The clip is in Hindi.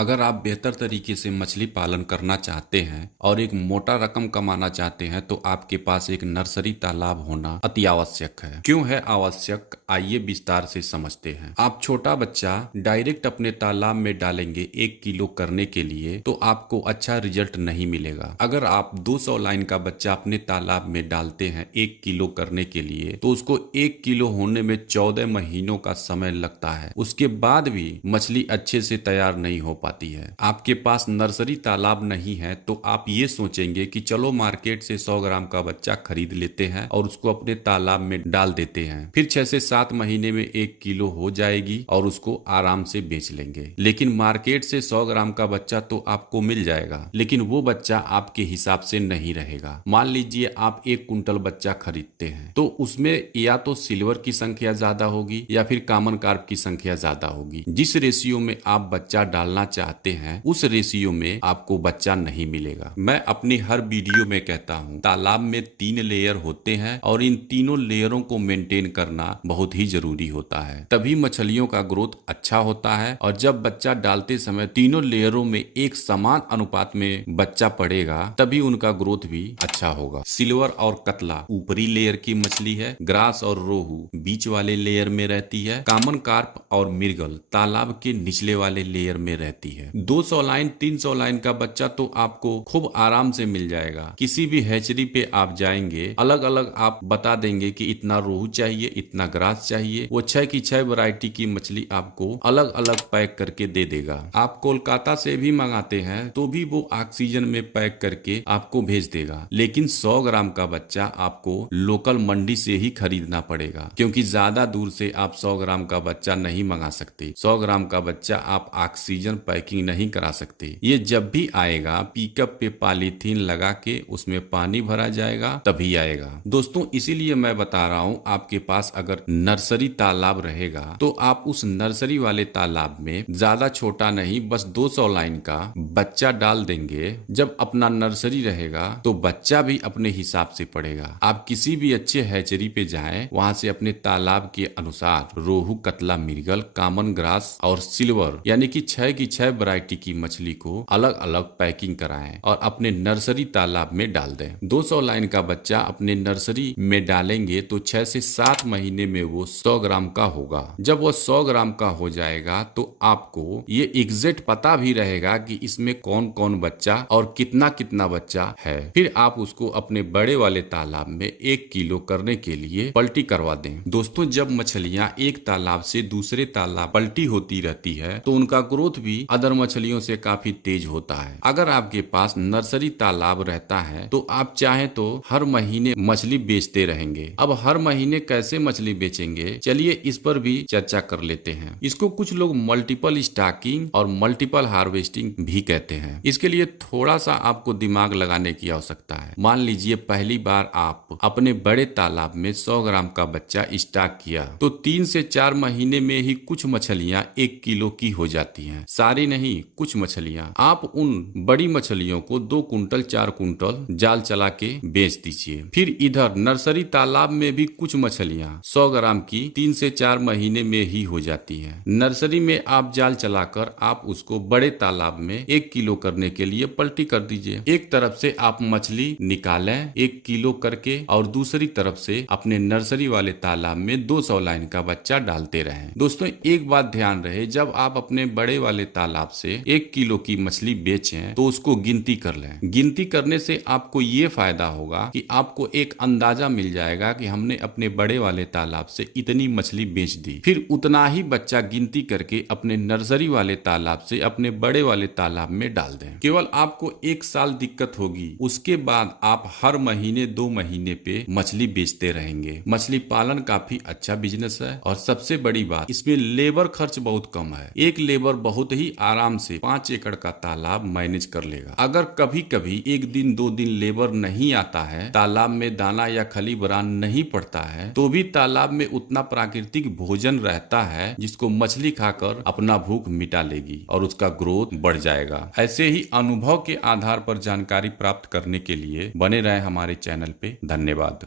अगर आप बेहतर तरीके से मछली पालन करना चाहते हैं और एक मोटा रकम कमाना चाहते हैं तो आपके पास एक नर्सरी तालाब होना अति आवश्यक है। क्यों है आवश्यक, आइए विस्तार से समझते हैं। आप छोटा बच्चा डायरेक्ट अपने तालाब में डालेंगे 1 किलो करने के लिए तो आपको अच्छा रिजल्ट नहीं मिलेगा। अगर आप 200 लाइन का बच्चा अपने तालाब में डालते हैं 1 किलो करने के लिए तो उसको 1 किलो होने में 14 महीनों का समय लगता है। उसके बाद भी मछली अच्छे से तैयार नहीं हो पाती है। आपके पास नर्सरी तालाब नहीं है तो आप ये सोचेंगे कि चलो मार्केट से 100 ग्राम का बच्चा खरीद लेते हैं और उसको अपने तालाब में डाल देते हैं, फिर 6 से 7 महीने में 1 किलो हो जाएगी और उसको आराम से बेच लेंगे। लेकिन मार्केट से 100 ग्राम का बच्चा तो आपको मिल जाएगा, लेकिन वो बच्चा आपके हिसाब से नहीं रहेगा। मान लीजिए आप 1 कुंटल बच्चा खरीदते हैं तो उसमें या तो सिल्वर की संख्या ज्यादा होगी या फिर कॉमन कार्प की संख्या ज्यादा होगी। जिस रेशियो में आप बच्चा डालना चाहते हैं उस रेशियो में आपको बच्चा नहीं मिलेगा। मैं अपनी हर वीडियो में कहता हूं तालाब में 3 लेयर होते हैं और इन तीनों लेयरों को मेंटेन करना बहुत ही जरूरी होता है, तभी मछलियों का ग्रोथ अच्छा होता है। और जब बच्चा डालते समय तीनों लेयरों में एक समान अनुपात में बच्चा पड़ेगा तभी उनका ग्रोथ भी अच्छा होगा। सिल्वर और कतला ऊपरी लेयर की मछली है, ग्रास और रोहू बीच वाले लेयर में रहती है, कॉमन कार्प और मिर्गल तालाब के निचले वाले लेयर में रहती है। 200 लाइन 300 लाइन का बच्चा तो आपको खूब आराम से मिल जाएगा। किसी भी हैचरी पे आप जाएंगे अलग अलग आप बता देंगे कि इतना रोहू चाहिए, इतना ग्रास चाहिए, वो 6 की 6 वैरायटी की मछली आपको अलग अलग पैक करके दे देगा। आप कोलकाता से भी मंगाते हैं तो भी वो ऑक्सीजन में पैक करके आपको भेज देगा। लेकिन 100 ग्राम का बच्चा आपको लोकल मंडी से ही खरीदना पड़ेगा, क्योंकि ज्यादा दूर से आप 100 ग्राम का बच्चा नहीं मंगा सकते। 100 ग्राम का बच्चा आप ऑक्सीजन पैकिंग नहीं करा सकते। ये जब भी आएगा पिकअप पे पॉलीथीन लगा के उसमें पानी भरा जाएगा तभी आएगा। दोस्तों इसीलिए मैं बता रहा हूँ, आपके पास अगर नर्सरी तालाब रहेगा तो आप उस नर्सरी वाले तालाब में ज्यादा छोटा नहीं बस 200 लाइन का बच्चा डाल देंगे। जब अपना नर्सरी रहेगा तो बच्चा भी अपने हिसाब से पड़ेगा। आप किसी भी अच्छे हैचरी पे जाएं, वहां से अपने तालाब के अनुसार रोहू, कतला, मिर्गल, कॉमन ग्रास और सिल्वर यानी कि 6 की 6 वैरायटी की मछली को अलग अलग पैकिंग कराएं और अपने नर्सरी तालाब में डाल दें। 200 लाइन का बच्चा अपने नर्सरी में डालेंगे तो 6 से 7 महीने में वो 100 ग्राम का होगा। जब वो 100 ग्राम का हो जाएगा तो आपको ये एग्जैक्ट पता भी रहेगा कि इसमें कौन कौन बच्चा और कितना कितना बच्चा है। फिर आप उसको अपने बड़े वाले तालाब में 1 किलो करने के लिए पलटी करवा दें। दोस्तों जब मछलियां एक तालाब से दूसरे तालाब पलटी होती रहती है तो उनका ग्रोथ भी अदर मछलियों से काफी तेज होता है। अगर आपके पास नर्सरी तालाब रहता है तो आप चाहे तो हर महीने मछली बेचते रहेंगे। अब हर महीने कैसे मछली बेचेंगे, चलिए इस पर भी चर्चा कर लेते हैं। इसको कुछ लोग मल्टीपल स्टॉकिंग और मल्टीपल हार्वेस्टिंग भी कहते हैं। इसके लिए थोड़ा सा आपको दिमाग लगाने की आवश्यकता है। मान लीजिए पहली बार आप अपने बड़े तालाब में 100 ग्राम का बच्चा स्टॉक किया तो 3 से 4 महीने में ही कुछ मछलियां 1 किलो की हो जाती हैं। सारी नहीं, कुछ मछलियां। आप उन बड़ी मछलियों को 2 कुंटल 4 कुंटल जाल चला के बेच दीजिए। फिर इधर नर्सरी तालाब में भी कुछ मछलियां 100 ग्राम की 3 से 4 महीने में ही हो जाती हैं। नर्सरी में आप जाल चलाकर आप उसको बड़े तालाब में 1 किलो करने के लिए पलटी कर दीजिए। एक तरफ से आप मछली निकालें 1 किलो करके और दूसरी तरफ से अपने नर्सरी वाले तालाब में 200 लाइन का बच्चा डालते रहें। दोस्तों एक बात ध्यान रहे, जब आप अपने बड़े वाले तालाब से 1 किलो की मछली बेचें तो उसको गिनती कर लें। गिनती करने से आपको ये फायदा होगा कि आपको एक अंदाजा मिल जाएगा कि हमने अपने बड़े वाले तालाब से इतनी मछली बेच दी। फिर उतना ही बच्चा गिनती करके अपने नर्सरी वाले तालाब से अपने बड़े वाले तालाब में डाल दें। केवल आपको 1 साल दिक्कत होगी, उसके बाद आप हर महीने 2 महीने पे मछली बेचते रहेंगे। मछली पालन काफी अच्छा बिजनेस है और सबसे बड़ी बात इसमें लेबर खर्च बहुत कम है। एक लेबर बहुत ही आराम से 5 एकड़ का तालाब मैनेज कर लेगा। अगर कभी कभी 1 दिन 2 दिन लेबर नहीं आता है, तालाब में दाना या खली बरान नहीं पड़ता है, तो भी तालाब में उतना प्राकृतिक भोजन रहता है जिसको मछली खाकर अपना भूख मिटा लेगी और उसका ग्रोथ बढ़ जाएगा। ऐसे ही अनुभव के आधार पर जानकारी प्राप्त करने के लिए बने रहे हमारे चैनल पे। धन्यवाद।